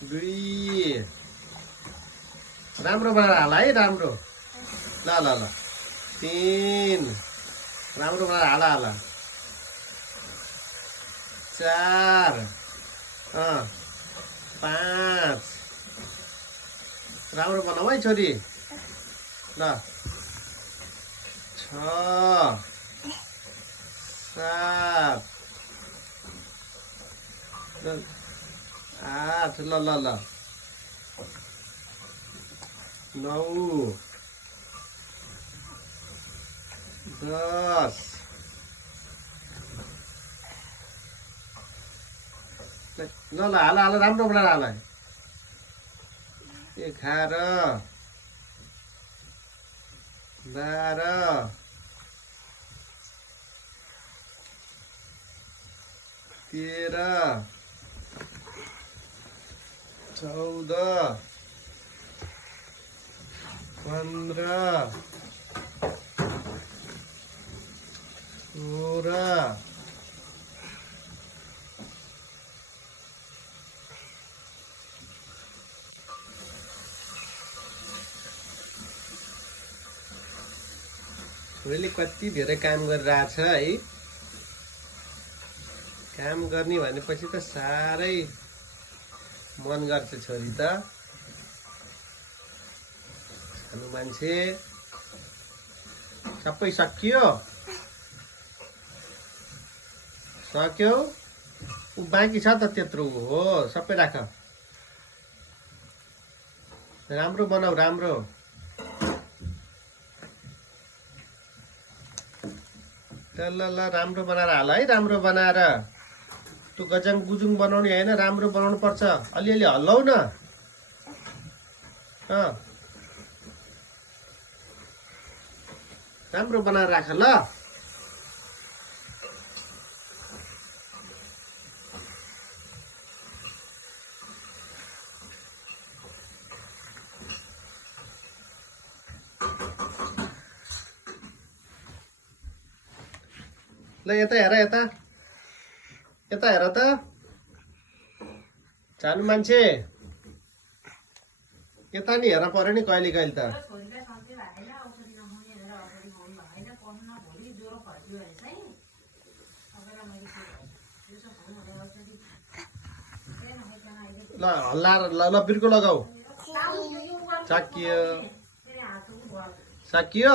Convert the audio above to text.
2 राम्रो बनाएर हाल है राम्रो ल ल ल 3 राम्रो बनाएर हाल 4 5 राम्रो बनाऊ है छोरी ल 6 7 8 ल ल ल 9 10 ल ल हाल राम्रो बनाएर हाल 11 12 13 14 15 16 छोरीले कति धेरै काम गरिरहेछ है काम गर्ने भनेपछि त साह्रै मन गर्छ छोरी त सानो मान्छे सबै सकियो बाँकी छ त त्यत्रो हो सबै राख राम्रो बनाऊ राम्रो ल राम्रो बनाएर हाल है राम्रो बनाएर तँ गजाङ गुजुङ बनाउने होइन राम्रो बनाउनु पर्छ अलिअलि हल्लाउ न राम्रो बनाएर राख ल ल यता हेर यता हेर त सानो मान्छे यता नि हेर पर्यो नि कहिले कहिले त ल हल्ला ल बिर्को लगाऊ सकियो